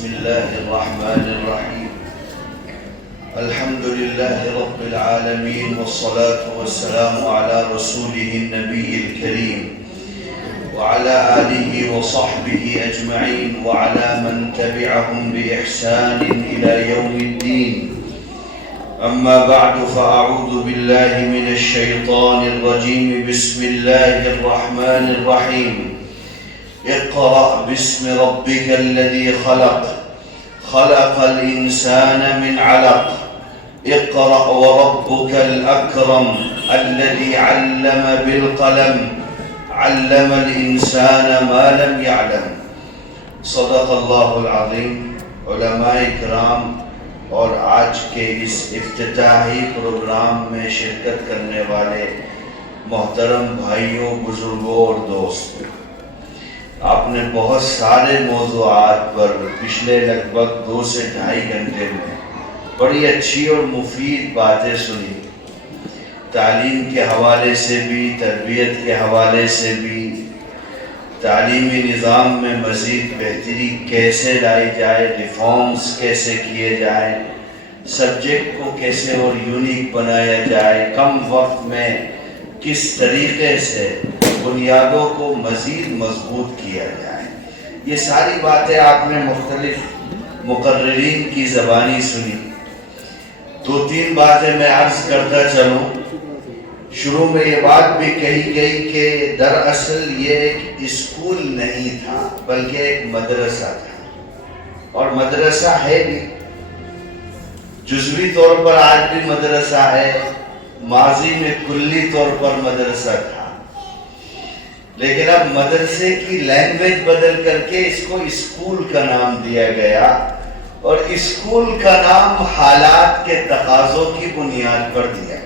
بسم الله الرحمن الرحيم. الحمد لله رب العالمين والصلاة والسلام على رسوله النبي الكريم وعلى آله وصحبه أجمعين وعلى من تبعهم بإحسان إلى يوم الدين. أما بعد فأعوذ بالله من الشيطان الرجيم. بسم الله الرحمن الرحيم. اقرأ باسم ربك الذي خلق خلق الإنسان من علق اقرأ وربك الأكرم الذي علم بالقلم علم الإنسان ما لم يعلم. صدق اللہ العظیم. علماء کرام اور آج کے اس افتتاحی پروگرام میں شرکت کرنے والے محترم بھائیوں، بزرگوں اور دوستوں، آپ نے بہت سارے موضوعات پر پچھلے لگ بھگ 2 سے 2.5 گھنٹے میں بڑی اچھی اور مفید باتیں سنی. تعلیم کے حوالے سے بھی، تربیت کے حوالے سے بھی، تعلیمی نظام میں مزید بہتری کیسے لائی جائے، ریفارمز کیسے کیے جائیں، سبجیکٹ کو کیسے اور یونیک بنایا جائے، کم وقت میں کس طریقے سے بنیادوں کو مزید مضبوط کیا جائے، یہ ساری باتیں آپ نے مختلف مقررین کی زبانی سنی. 2-3 باتیں میں عرض کرتا چلوں. شروع میں یہ بات بھی کہی گئی کہ دراصل یہ ایک اسکول نہیں تھا بلکہ ایک مدرسہ تھا، اور مدرسہ ہے بھی، جزوی طور پر آج بھی مدرسہ ہے، ماضی میں کلی طور پر مدرسہ تھا، لیکن اب مدرسے کی لینگویج بدل کر کے اس کو اسکول کا نام دیا گیا، اور اسکول کا نام حالات کے تقاضوں کی بنیاد پر دیا گیا.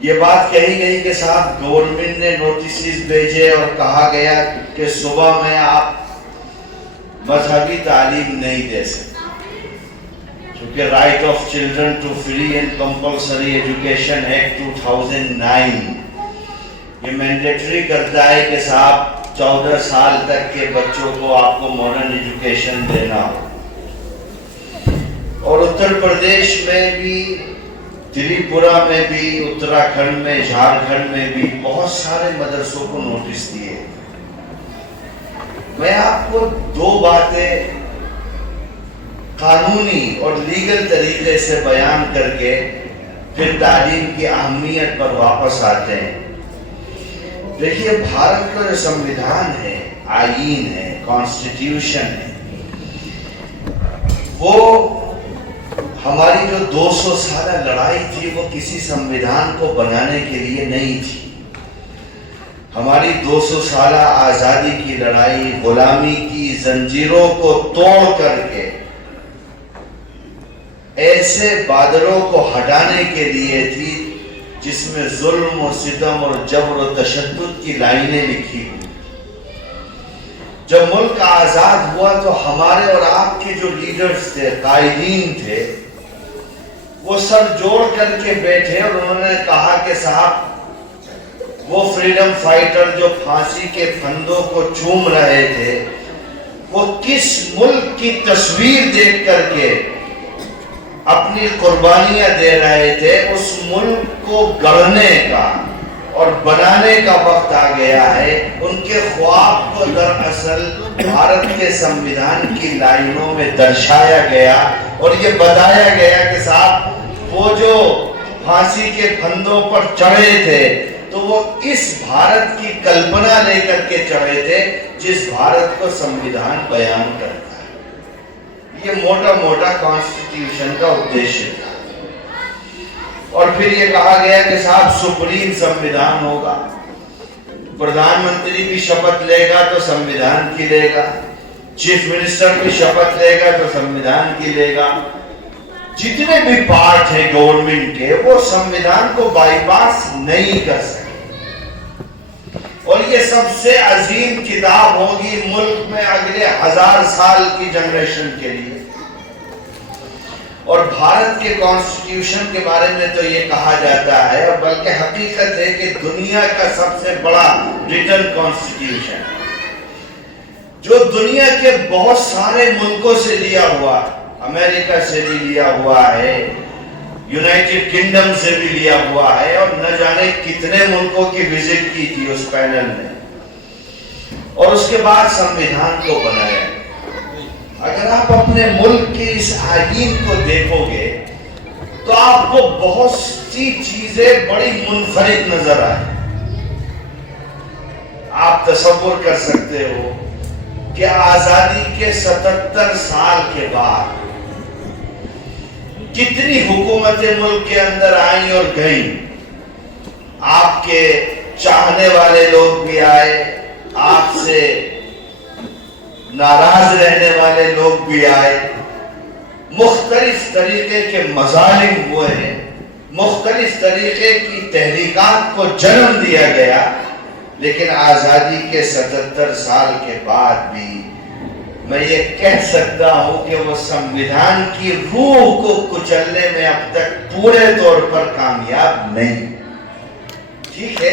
یہ بات کہی گئی کہ صاحب گورنمنٹ نے نوٹسز بھیجے اور کہا گیا کہ صبح میں آپ مذہبی تعلیم نہیں دے سکتے، کیونکہ right of children to free and compulsory education act 2009 یہ مینڈیٹری کرتا ہے کہ صاحب 14 سال تک کے بچوں کو آپ کو ماڈرن ایجوکیشن دینا ہو. اور اتر پردیش میں بھی، تریپورہ میں بھی، اتراکھنڈ میں، جھارکھنڈ میں بھی بہت سارے مدرسوں کو نوٹس دیے. میں آپ کو 2 باتیں قانونی اور لیگل طریقے سے بیان کر کے پھر تعلیم کی اہمیت پر واپس آتے ہیں. دیکھیے، بھارت کا جو سمویدھان ہے، آئین ہے، کانسٹیٹیوشن ہے، وہ ہماری جو 200 سالہ لڑائی تھی وہ کسی سمویدھان کو بنانے کے لیے نہیں تھی. ہماری 200 سالہ آزادی کی لڑائی غلامی کی زنجیروں کو توڑ کر کے ایسے بادروں کو ہٹانے کے لیے تھی جس میں ظلم و ستم اور جبر و تشدد کی لائنیں لکھی ہوئی. جب ملک آزاد ہوا تو ہمارے اور آپ کے جو لیڈرز تھے، قائدین تھے، وہ سر جوڑ کر کے بیٹھے اور انہوں نے کہا کہ صاحب وہ فریڈم فائٹر جو پھانسی کے پھندوں کو چوم رہے تھے، وہ کس ملک کی تصویر دیکھ کر کے اپنی قربانیاں دے رہے تھے. اس ملک کو گڑھنے کا اور بنانے کا وقت آ گیا ہے. ان کے خواب کو دراصل بھارت کے سمویدھان کی لائنوں میں درشایا گیا اور یہ بتایا گیا کہ صاحب وہ جو پھانسی کے پھندوں پر چڑھے تھے تو وہ اس بھارت کی کلپنا لے کر کے چڑھے تھے جس بھارت کو سمویدھان بیان کرتا ہے. یہ موٹا موٹا کانسٹیٹیوشن کا ادیشیہ تھا. اور پھر یہ کہا گیا کہ صاحب سپریم سمویدھان ہوگا، پردھان منتری بھی شپت لے گا تو سمویدھان کی لے گا، چیف منسٹر بھی شپت لے گا تو سمویدھان کی لے گا. جتنے بھی پارٹ ہیں گورنمنٹ کے وہ سمویدھان کو بائی پاس نہیں کر سکتے. اور یہ سب سے عظیم کتاب ہوگی ملک میں اگلے 1000 سال کی جنریشن کے لیے. اور بھارت کے کانسٹیٹیوشن کے بارے میں تو یہ کہا جاتا ہے، اور بلکہ حقیقت ہے کہ دنیا کا سب سے بڑا ریٹن کانسٹیٹیوشن جو دنیا کے بہت سارے ملکوں سے لیا ہوا، امریکہ سے بھی لیا ہوا ہے، یونائٹڈ کنگڈم سے بھی لیا ہوا ہے، اور نہ جانے کتنے ملکوں کی وزٹ کی تھی اس پینل نے، اور اس کے بعد سمویدھان کو بنایا۔ اگر آپ اپنے ملک کے اس آئین کو دیکھو گے تو آپ کو بہت سی چیزیں بڑی منفرد نظر آئیں۔ آپ تصور کر سکتے ہو کہ آزادی کے 77 سال کے بعد کتنی حکومتیں ملک کے اندر آئیں اور گئیں۔ آپ کے چاہنے والے لوگ بھی آئے، آپ سے ناراض رہنے والے لوگ بھی آئے، مختلف طریقے کے مظالم ہوئے ہیں، مختلف طریقے کی تحریکات کو جنم دیا گیا، لیکن آزادی کے 77 سال کے بعد بھی میں یہ کہہ سکتا ہوں کہ وہ سمویدھان کی روح کو کچلنے میں اب تک پورے طور پر کامیاب نہیں۔ ٹھیک ہے،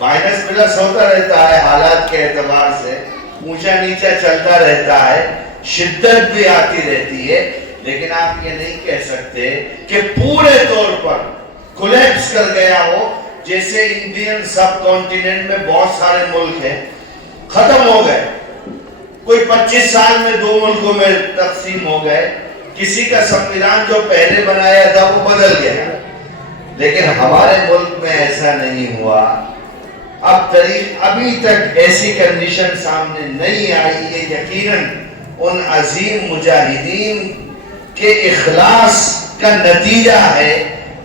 مائنس پلس ہوتا رہتا ہے، حالات کے اعتبار سے اونچا نیچا چلتا رہتا ہے، شدت بھی آتی رہتی ہے، لیکن آپ یہ نہیں کہہ سکتے کہ پورے طور پر کولیپس کر گیا ہو۔ جیسے انڈین سب کانٹیننٹ میں بہت سارے ملک ہیں، ختم ہو گئے، کوئی 25 سال میں 2 ملکوں میں تقسیم ہو گئے، کسی کا سمویدھان جو پہلے بنایا تھا وہ بدل گیا، لیکن ہمارے ملک میں ایسا نہیں ہوا۔ ابھی تک ایسی کنڈیشن سامنے نہیں آئی۔ یہ یقیناً ان عظیم مجاہدین کے اخلاص کا نتیجہ ہے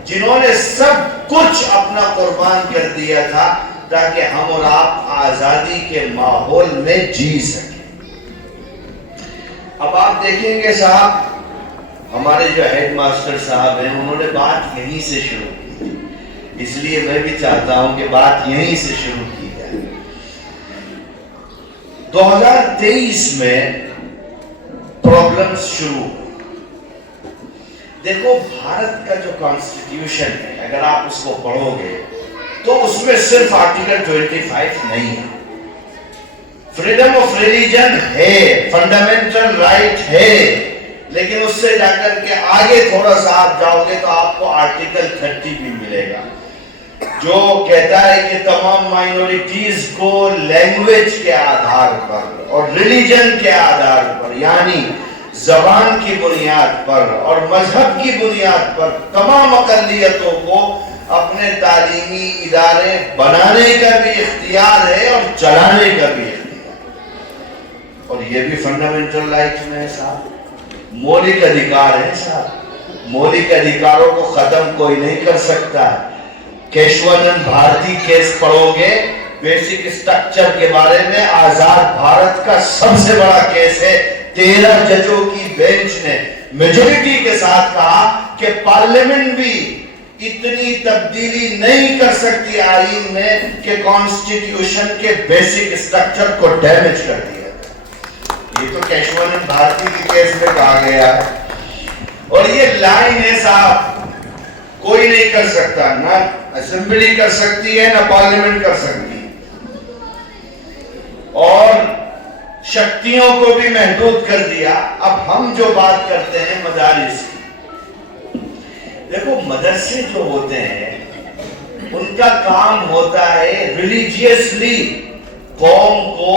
جنہوں نے سب کچھ اپنا قربان کر دیا تھا تاکہ ہم اور آپ آزادی کے ماحول میں جی سکیں۔ اب آپ دیکھیں گے صاحب، ہمارے جو ہیڈ ماسٹر صاحب ہیں انہوں نے بات یہیں سے شروع کی، اس لیے میں بھی چاہتا ہوں کہ بات یہیں سے شروع کی جائے۔ 2023 میں پرابلمز شروع۔ دیکھو، بھارت کا جو کانسٹیٹیوشن ہے، اگر آپ اس کو پڑھو گے تو اس میں صرف آرٹیکل 25 نہیں ہے۔ فریڈم آف ریلیجن ہے، فنڈامنٹل رائٹ ہے، لیکن اس سے جا کر کے آگے تھوڑا سا آپ جاؤ گے تو آپ کو آرٹیکل 30 بھی ملے گا، جو کہتا ہے کہ تمام مائنورٹیز کو لینگویج کے آدھار پر اور ریلیجن کے آدھار پر، یعنی زبان کی بنیاد پر اور مذہب کی بنیاد پر، تمام اقلیتوں کو اپنے تعلیمی ادارے بنانے کا بھی اختیار ہے اور چلانے کا بھی اختیار ہے، اور یہ بھی فنڈامنٹل رائٹ میں ہے صاحب، مولک ادھیکار ہے صاحب۔ مولک ادھیکاروں کو ختم کوئی نہیں کر سکتا۔ کیشوانند بھارتی کیس پڑھو گے، بیسک اسٹرکچر کے بارے میں، آزاد بھارت کا سب سے بڑا کیس ہے۔ 13 ججوں کی بینچ نے میجورٹی کے ساتھ کہا کہ پارلیمنٹ بھی اتنی تبدیلی نہیں کر سکتی آئین میں کہ کانسٹیٹیوشن کے بیسک اسٹرکچر کو ڈیمیج کر دیا۔ یہ تو کیشوانند بھارتی کی کیس میں کہا گیا ہے، اور یہ لائن ہے صاحب، کوئی نہیں کر سکتا، نہ اسمبلی کر سکتی ہے نہ پارلیمنٹ کر سکتی ہے، اور شکتیوں کو بھی محدود کر دیا۔ اب ہم جو بات کرتے ہیں مدارس کی، دیکھو مدرسے جو ہوتے ہیں ان کا کام ہوتا ہے ریلیجیسلی قوم کو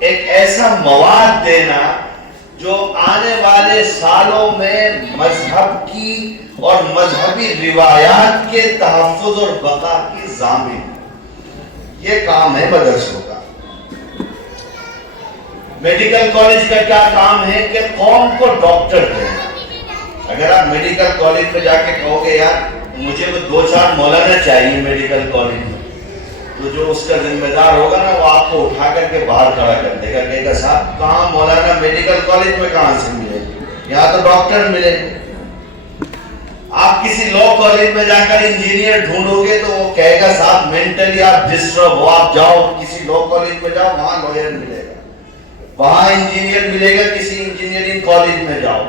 ایک ایسا مواد دینا جو آنے والے سالوں میں مذہب کی اور مذہبی روایات کے تحفظ اور بقا کی ضامن۔ یہ کام ہے مدرسوں کا۔ میڈیکل کالج کا کیا کام ہے کہ قوم کو ڈاکٹر دینا۔ اگر آپ میڈیکل کالج میں جا کے کہو گے یار مجھے 2-4 مولانا چاہیے میڈیکل کالج میں، تو جو اس کا ذمہ دار ہوگا نا وہ آپ کو اٹھا کر کے باہر کھڑا کر دے گا، کہے گا صاحب کہاں مولانا میڈیکل کالج میں کہاں سے ملے، یہاں تو ڈاکٹر ملے۔ آپ کسی لا کالج میں جا کر انجینئر ڈھونڈو گے تو وہ کہے گا صاحب مینٹلی آپ ڈسٹرب ہو، آپ جاؤ کسی لا کالج میں جاؤ، وہاں لوئر ملے گا، وہاں انجینئر ملے گا، کسی انجینئرنگ کالج میں جاؤ۔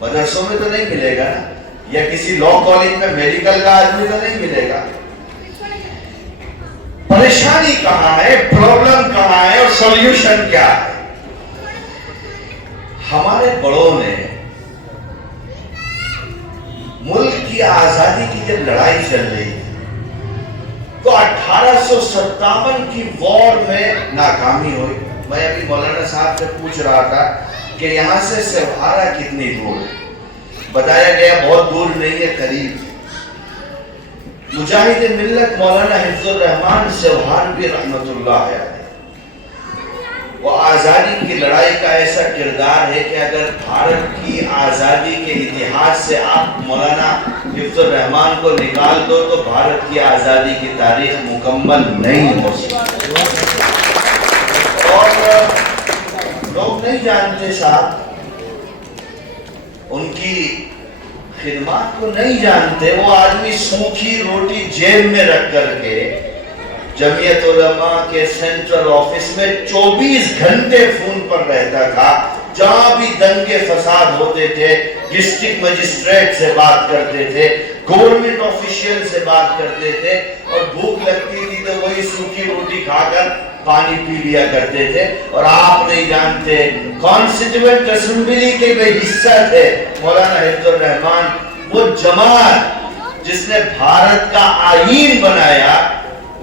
مدرسوں میں تو نہیں ملے گا نا، یا کسی لا کالج میں میڈیکل کا آدمی تو نہیں ملے گا۔ پریشانی کہاں ہے، پرابلم کہاں ہے اور سولوشن کیا ہے؟ ہمارے بڑوں نے ملک کی آزادی کی جب لڑائی چل رہی تھی تو 1857 کی وار میں ناکامی ہوئی. میں ابھی مولانا صاحب سے پوچھ رہا تھا کہ یہاں سے سیوہارا کتنی دور ہے. بتایا گیا بہت دور نہیں ہے، قریب. مجاہد ملت مولانا حفظ الرحمان سیوہانوی رحمت اللہ علیہ، وہ آزادی کی لڑائی کا ایسا کردار ہے کہ اگر بھارت کی آزادی کے اتحاد سے آپ مولانا حفظ الرحمان کو نکال دو تو بھارت کی آزادی کی تاریخ مکمل نہیں ہو سکتی. اور لوگ نہیں جانتے صاحب، ان کی خدمات کو نہیں جانتے. وہ آدمی سوکھی روٹی جیب میں رکھ کر کے جمعیت علماء کے سینٹرل آفس میں 24 گھنٹے فون پر رہتا تھا. جہاں بھی دنگے فساد ہوتے تھے ڈسٹرکٹ مجسٹریٹ سے بات کرتے تھے، گورنمنٹ آفیشیل سے بات کرتے تھے، اور بھوک لگتی تھی تو وہی سوکھی روٹی کھا کر پانی پی لیا کرتے تھے. اور آپ نہیں جانتے کانسٹیٹیوئنٹ اسمبلی کے بھی حصہ تھے مولانا حفظ الرحمان. وہ جماعت جس نے بھارت کا آئین بنایا،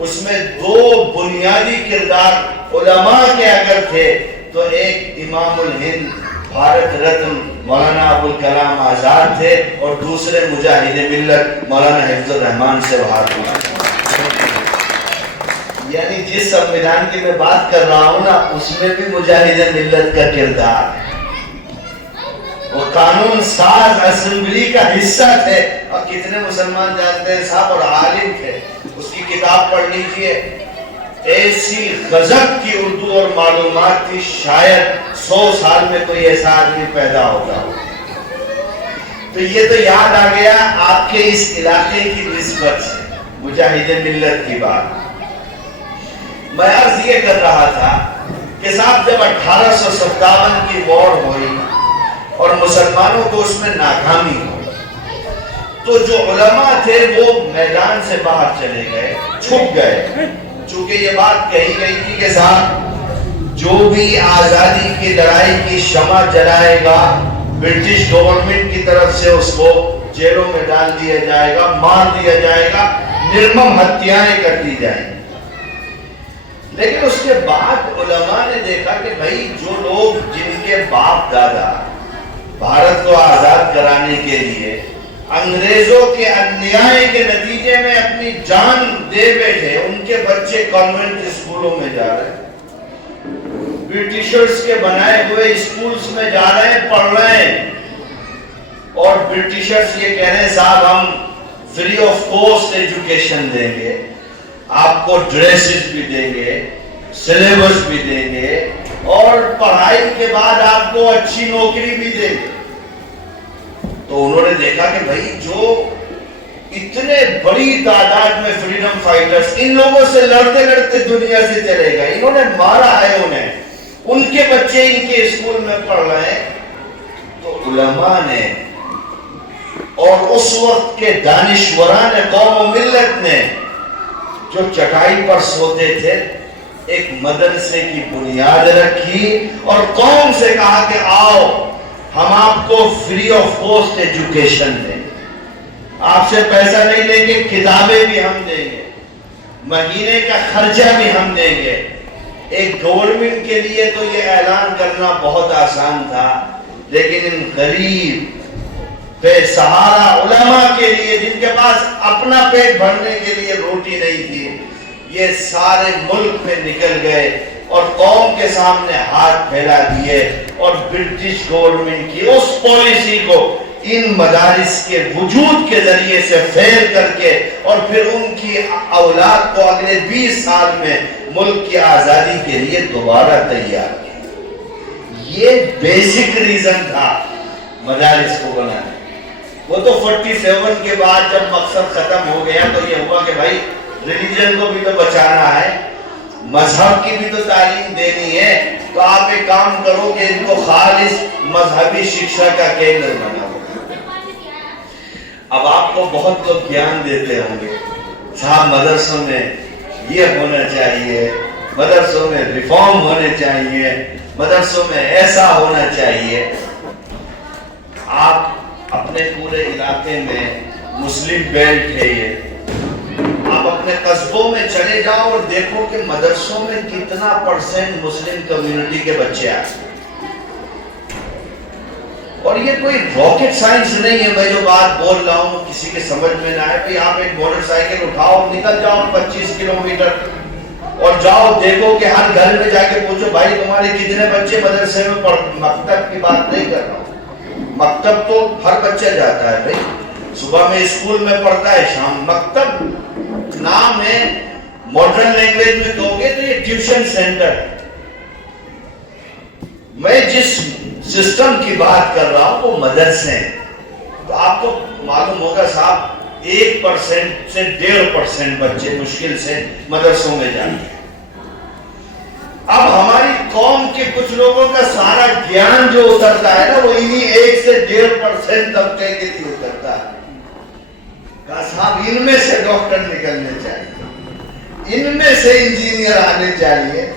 اس میں 2 بنیادی کردار علماء کے اگر تھے تو ایک امام الہند بھارت رتن مولانا ابوالکلام آزاد تھے، اور دوسرے مجاہد ملت مولانا حفظ الرحمان سیوہانوی. یعنی جس سنویدھان کی میں بات کر رہا ہوں نا، اس میں بھی مجاہد ملت کا کردار ہے. وہ قانون ساز اسمبلی کا حصہ تھے. اور کتنے مسلمان جانتے ہیں صاحب، اور عالم تھے. اس کی کتاب پڑھ لیجئے، ایسی غضب کی اردو اور معلومات تھی، شاید 100 سال میں کوئی ایسا آدمی پیدا ہوتا ہو. تو یہ تو یاد آ گیا آپ کے اس علاقے کی نسبت سے مجاہد ملت کی بات. میں عرض یہ کر رہا تھا کہ صاحب جب 1857 کی وار ہوئی اور مسلمانوں کو اس میں ناکامی ہوئی تو جو علماء تھے وہ میدان سے باہر چلے گئے، چھپ گئے. چونکہ یہ بات کہی گئی تھی کہ صاحب جو بھی آزادی کی لڑائی کی شمع جلائے گا برٹش گورنمنٹ کی طرف سے اس کو جیلوں میں ڈال دیا جائے گا، مار دیا جائے گا، نرمم ہتیائیں کر دی جائیں. لیکن اس کے بعد علماء نے دیکھا کہ بھائی جو لوگ جن کے باپ دادا بھارت کو آزاد کرانے کے لیے انگریزوں کے انیائے کے نتیجے میں اپنی جان دے بیٹھے، ان کے بچے کانوینٹ اسکولوں میں جا رہے ہیں، برٹشرز کے بنائے ہوئے اسکولز میں جا رہے ہیں، پڑھ رہے ہیں. اور برٹشرز یہ کہہ رہے ہیں صاحب ہم فری آف کاسٹ ایجوکیشن دیں گے، آپ کو ڈریسز بھی دیں گے، سلیبس بھی دیں گے، اور پڑھائی کے بعد آپ کو اچھی نوکری بھی دیں گے. تو انہوں نے دیکھا کہ بھائی جو اتنے بڑی تعداد میں فریڈم فائٹرز ان لوگوں سے لڑتے لڑتے دنیا سے چلے گئے، انہوں نے مارا ہے انہیں، ان کے بچے ان کے اسکول میں پڑھ رہے ہیں. تو علماء نے اور اس وقت کے دانشوران قوم و ملت نے جو چٹائی پر سوتے تھے ایک مدرسے کی بنیاد رکھی اور قوم سے کہا کہ آؤ ہم آپ کو فری آف کاسٹ ایجوکیشن دیں گے، آپ سے پیسہ نہیں لیں گے، کتابیں بھی ہم دیں گے، مہینے کا خرچہ بھی ہم دیں گے. ایک گورنمنٹ کے لیے تو یہ اعلان کرنا بہت آسان تھا، لیکن ان غریب بے سہارا علماء کے لیے جن کے پاس اپنا پیٹ بھرنے کے لیے روٹی نہیں تھی، یہ سارے ملک میں نکل گئے اور قوم کے سامنے ہاتھ پھیلا دیے. اور برٹش گورنمنٹ کی اس پالیسی کو ان مدارس کے وجود کے ذریعے سے فیل کر کے اور پھر ان کی اولاد کو اگلے 20 سال میں ملک کی آزادی کے لیے دوبارہ تیار کیا. یہ بیسک ریزن تھا مدارس کو بنانے. وہ تو 47 کے بعد جب مقصد ختم ہو گیا تو یہ ہوا کہ بھائی ریلیجن کو بھی تو بچانا ہے، مذہب کی بھی تو تعلیم دینی ہے، تو آپ ایک کام کرو کہ ان کو خالص مذہبی شکشا کا کیندر بناؤ. اب آپ کو بہت لوگ گیان دیتے ہوں گے صاحب مدرسوں میں یہ ہونا چاہیے، مدرسوں میں ریفارم ہونے چاہیے، مدرسوں میں ایسا ہونا چاہیے، آپ اپنے پورے علاقے میں مسلم بیلٹ ہے یہ، آپ اپنے قصبوں میں چلے جاؤ اور دیکھو کہ مدرسوں میں کتنا پرسنٹ مسلم کمیونٹی کے بچے آتے ہیں۔ اور یہ کوئی راکٹ سائنس نہیں ہے، میں جو بات بول رہا ہوں کسی کے سمجھ میں نہ آئے، کہ آپ ایک موٹر سائیکل اٹھاؤ نکل جاؤ 25 کلومیٹر اور جاؤ دیکھو کہ ہر گھر میں جا کے پوچھو بھائی تمہارے کتنے بچے مدرسے میں مکتب کی بات نہیں کر رہا ہوں، مکتب تو ہر بچہ جاتا ہے بھائی، صبح میں اسکول میں پڑھتا ہے، شام مکتب نام ہے، ماڈرن لینگویج میں کہو گے تو یہ ٹیوشن سینٹر ہے۔ میں جس سسٹم کی بات کر رہا ہوں وہ مدرسے ہیں، تو آپ کو معلوم ہوگا صاحب 1% سے 1.5% بچے مشکل سے مدرسوں میں جاتے ہیں۔ اب ہماری قوم کے کچھ لوگوں کا سارا گیان جو اترتا ہے نا وہ انہی 1 سے 1.5% طبقے کے لیے اترتا ہے۔ کہا صاحب ان میں سے ڈاکٹر نکلنے چاہیے، ان میں سے انجینئر آنے چاہیے،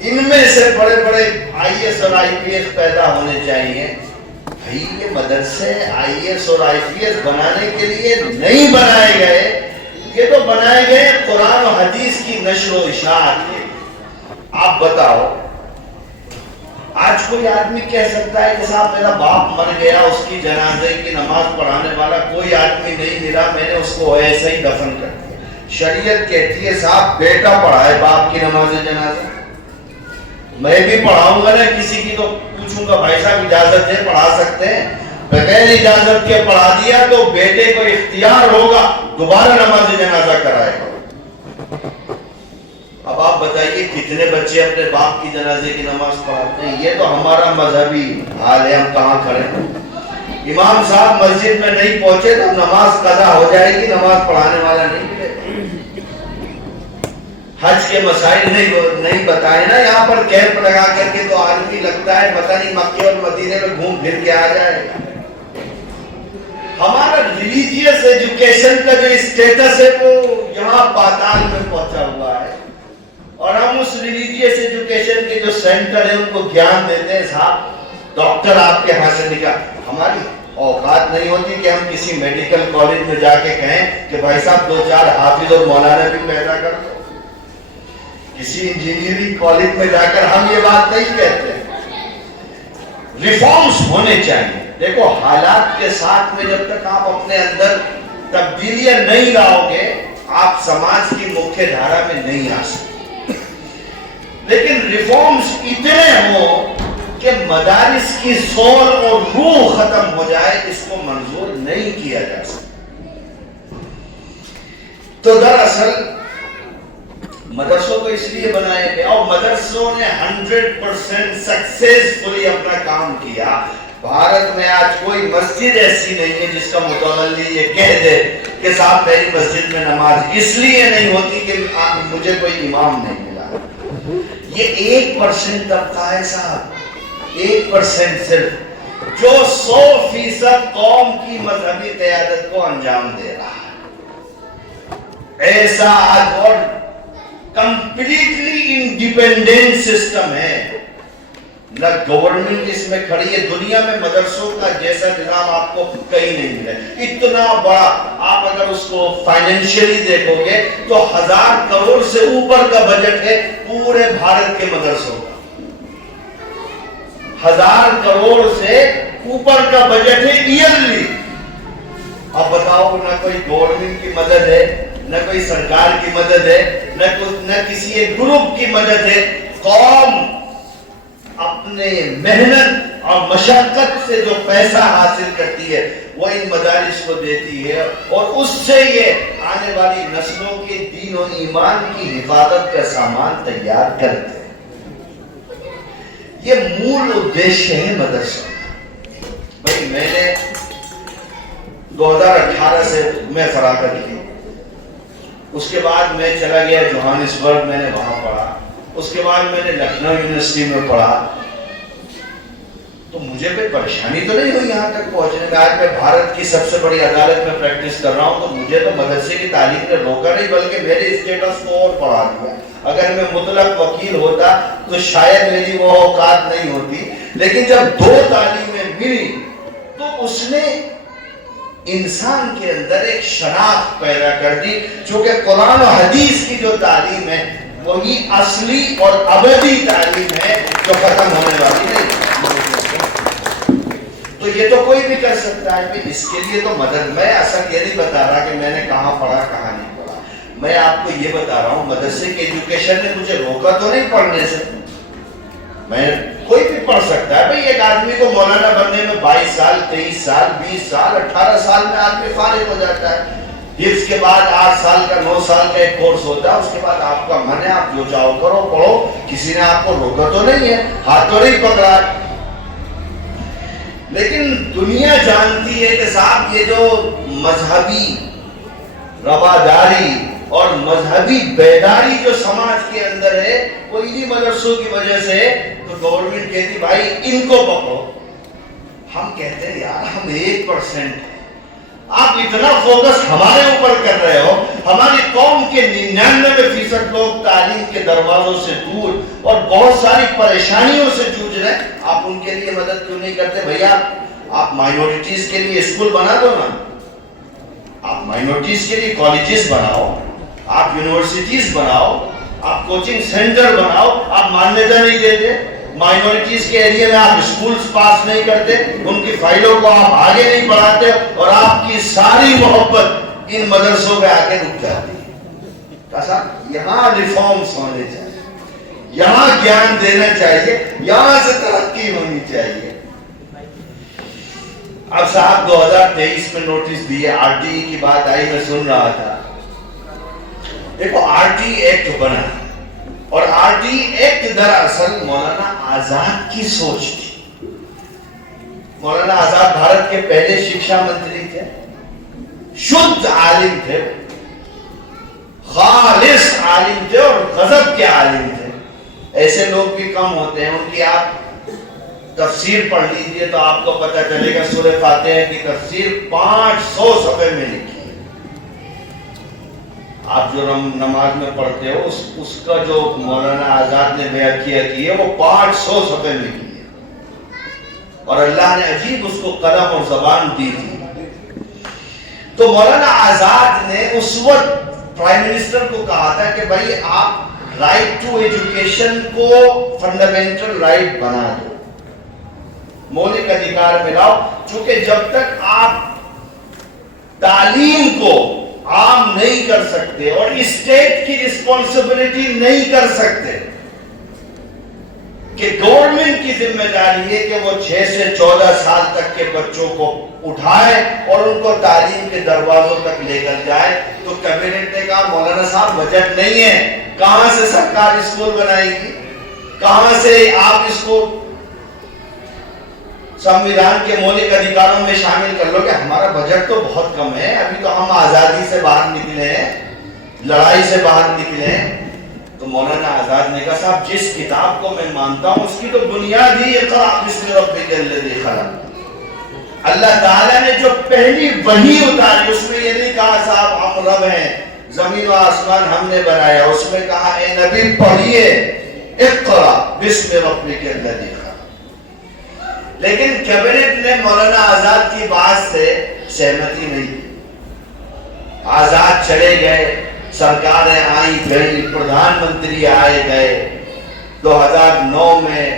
ان میں سے بڑے بڑے IAS اور IPS پیدا ہونے چاہیے۔ بھائی یہ مدرسے IAS اور IPS بنانے کے لیے نہیں بنائے گئے، یہ تو بنائے گئے قرآن و حدیث کی نشر و اشاعت کے۔ آپ بتاؤ آج کوئی آدمی کہہ سکتا ہے کہ صاحب میرا باپ مر گیا، اس کی جنازے کی نماز پڑھانے والا کوئی آدمی نہیں ملا، میں نے اس کو ایسے ہی دفن کر دیا۔ شریعت کہتی ہے صاحب بیٹا پڑھائے باپ کی نماز جنازہ۔ میں بھی پڑھاؤں گا نا کسی کی تو پوچھوں گا بھائی صاحب اجازت ہے پڑھا سکتے ہیں، بغیر اجازت کے پڑھا دیا تو بیٹے کو اختیار ہوگا دوبارہ نماز جنازہ کرائے گا۔ اب آپ بتائیے کتنے بچے اپنے باپ کی جنازے کی نماز پڑھاتے ہیں؟ یہ تو ہمارا مذہبی حال ہے، ہم کہاں کھڑے ہیں؟ امام صاحب مسجد میں نہیں پہنچے تو نماز قضا ہو جائے گی، نماز پڑھانے والا نہیں ملے۔ حج کے مسائل نہیں بتائے نا یہاں پر کیمپ لگا کر کے، تو آدمی لگتا ہے پتہ نہیں مکے اور مدینے میں گھوم پھر کے آ جائے گا۔ ہمارا ریلیجیس ایجوکیشن کا جو اسٹیٹس ہے وہ یہاں پاتال میں پہنچا ہوا ہے، اور ہم اس ریلیجیس ایجوکیشن کے جو سینٹر ہیں ان کو گیان دیتے ہیں صاحب ڈاکٹر آپ کے ہاں سے نکال۔ ہماری اوقات نہیں ہوتی کہ ہم کسی میڈیکل کالج میں جا کے کہیں کہ بھائی صاحب 2-4 حافظ اور مولانا بھی پیدا کر دو۔ کسی انجینئرنگ کالج میں جا کر ہم یہ بات نہیں کہتے۔ ریفارمز ہونے چاہیے۔ دیکھو حالات کے ساتھ میں جب تک آپ اپنے اندر تبدیلیاں نہیں لاؤ گے آپ سماج کی مکھیہ دھارا میں نہیں آ سکتے۔ لیکن ریفارمز اتنے ہوں کہ مدارس کی سول اور روح ختم ہو جائے، اس کو منظور نہیں کیا جا سکتا۔ تو دراصل مدرسوں کو اس لیے بنایا گیا، اور مدرسوں نے 100% سکسیسفلی اپنا کام کیا۔ بھارت میں آج کوئی مسجد ایسی نہیں ہے جس کا متولی یہ کہہ دے کہ صاحب میری مسجد میں نماز اس لیے نہیں ہوتی کہ مجھے کوئی امام نہیں ملا۔ یہ 1% طبقہ ہے صاحب، 1% صرف، جو 100% قوم کی مذہبی قیادت کو انجام دے رہا ہے۔ ایسا آج اور کمپلیٹلی انڈیپینڈنٹ سسٹم ہے، نہ گورنمنٹ اس میں کھڑی ہے۔ دنیا میں مدرسوں کا جیسا نظام آپ کو کہیں نہیں ملے، اتنا بڑا۔ آپ اگر اس کو فائنینشلی دیکھو گے تو 1000 کروڑ سے اوپر کا بجٹ ہے پورے بھارت کے مدرسوں کا، 1000 کروڑ سے اوپر کا بجٹ ہے ایئرلی۔ اب بتاؤ نہ کوئی گورنمنٹ کی مدد ہے، نہ کوئی سرکار کی مدد ہے، نہ کسی ایک گروپ کی مدد ہے۔ قوم اپنے محنت اور مشقت سے جو پیسہ حاصل کرتی ہے وہ ان مدارس کو دیتی ہے، اور اس سے یہ آنے والی نسلوں کے دین و ایمان کی حفاظت کا سامان تیار کرتے ہیں۔ یہ مول ادیشیہ ہے مدرسوں کا۔ بھائی میں نے 2018 سے میں فراغت کی، اس کے بعد میں چلا گیا جوہانسبرگ، میں نے وہاں پڑھا، اس کے بعد میں نے لکھنؤ یونیورسٹی میں پڑھا، تو مجھے کوئی پریشانی تو نہیں ہوئی یہاں تک پہنچنے میں۔ آج میں بھارت کی سب سے بڑی عدالت میں پریکٹس کر رہا ہوں، تو مجھے تو مدرسے کی تعلیم نے روکا نہیں بلکہ میرے اسٹیٹس کو اور بڑھا دیا۔ اگر میں مطلق وکیل ہوتا تو شاید میری وہ اوقات نہیں ہوتی، لیکن جب دو تعلیمیں ملی تو اس نے انسان کے اندر ایک شناخت پیدا کر دی، چونکہ قرآن و حدیث کی جو تعلیم ہے وہی اصلی اور ابدی تعلیم ہے جو ختم ہونے والی نہیں۔ تو یہ تو کوئی بھی کر سکتا ہے، اس کے لیے تو مدد، میں اصل یہ نہیں بتا رہا کہ میں نے کہاں پڑھا کہاں نہیں پڑھا، میں آپ کو یہ بتا رہا ہوں مدرسے کی ایجوکیشن نے مجھے روکا تو نہیں پڑھنے سے، میں کوئی بھی پڑھ سکتا ہے بھئی۔ ایک آدمی کو مولانا بننے میں 22 سال 23 سال 20 سال 18 سال میں آدمی فارغ ہو جاتا ہے، اس کے بعد 8 سال کا 9 سال کا ایک کورس ہوتا ہے، اس کے بعد آپ کا من ہے آپ جو چاہو کرو پڑھو، کسی نے آپ کو روکا تو نہیں ہے، ہاتھ تو نہیں پکڑا۔ لیکن دنیا جانتی ہے کہ صاحب یہ جو مذہبی رواداری اور مذہبی بیداری جو سماج کے اندر ہے وہ انہی مدرسوں کی وجہ سے، تو گورنمنٹ کہتی بھائی ان کو پکڑو۔ ہم کہتے ہیں یار ہم 1% ہیں، آپ اتنا فوکس ہمارے اوپر کر رہے ہو، ہماری قوم کے 99% لوگ تعلیم کے دروازوں سے دور اور بہت ساری پریشانیوں سے جوجھ رہے ہیں، آپ ان کے لیے مدد کیوں نہیں کرتے؟ بھیا آپ مائنورٹیز کے لیے اسکول بنا دو نا، آپ مائنورٹیز کے لیے کالجز بناؤ، آپ یونیورسٹیز بناؤ، آپ کوچنگ سینٹر بناؤ، آپ مانیتا نہیں دیتے، مائنورٹیز کے ایریا میں آپ اسکولز پاس نہیں کرتے، ان کی فائلوں کو آپ آگے نہیں بڑھاتے، اور آپ کی ساری محبت ان مدرسوں میں آگے رک جاتی ہے۔ یہاں ریفارمز ہونے چاہیے، یہاں گیان دینا چاہیے، یہاں سے ترقی ہونی چاہیے۔ اب صاحب 2023 میں نوٹس دیے، آر ٹی ای کی بات آئی، میں سن رہا تھا، دیکھو آر ٹی ایکٹ بنا، اور آر ٹی ایکٹ دراصل مولانا آزاد کی سوچ تھی۔ مولانا آزاد بھارت کے پہلے شکشا منتری تھے، شدھ عالم تھے، خالص عالم تھے اور غضب کے عالم تھے، ایسے لوگ بھی کم ہوتے ہیں۔ ان کی آپ تفسیر پڑھ لیجئے تو آپ کو پتہ چلے گا، سورہ فاتحہ کی تفسیر 500 صفحے میں لکھی ہے۔ آپ جو نماز میں پڑھتے ہو اس کا جو مولانا آزاد نے بیان کی ہے وہ 500 صفحے میں کی ہے، اور اللہ نے عجیب اس کو قلم اور زبان دی تھی۔ تو مولانا آزاد نے اس وقت پرائم منسٹر کو کہا تھا کہ بھائی آپ رائٹ ٹو ایجوکیشن کو فنڈامنٹل رائٹ بنا دو، مولک ادھیکار میں لاؤ، چونکہ جب تک آپ تعلیم کو عام نہیں کر سکتے اور اسٹیٹ کی رسپانسبلٹی نہیں کر سکتے، کہ گورنمنٹ کی ذمہ داری ہے کہ وہ 6 سے 14 سال تک کے بچوں کو اٹھائے اور ان کو تعلیم کے دروازوں تک لے کر جائے، تو کیبنٹ نے کہا مولانا صاحب بجٹ نہیں ہے، کہاں سے سرکار اسکول بنائے گی، کہاں سے آپ اس کو سمویدھان کے مولک ادھیکاروں میں شامل کر لو کہ ہمارا بجٹ تو بہت کم ہے، ابھی تو ہم آزادی سے باہر نکلے ہیں، لڑائی سے باہر نکلے ہیں۔ تو مولانا آزاد نے کہا صاحب جس کتاب کو میں مانتا ہوں اس کی تو بنیاد ہی اقرأ بسم ربک الذی خلق، اللہ تعالیٰ نے جو پہلی وحی اتاری اس میں یہ نہیں کہا صاحب ہم رب ہیں، زمین و آسمان ہم نے بنایا، اس میں کہا اے نبی پڑھیے اقرأ بسم ربک الذی خلق۔ لیکن کیبنٹ نے مولانا آزاد کی بات سے سہمتی نہیں کی، آزاد چلے گئے، سرکاریں آئی گئی، پردھان منتری آئے گئے۔ 2009 میں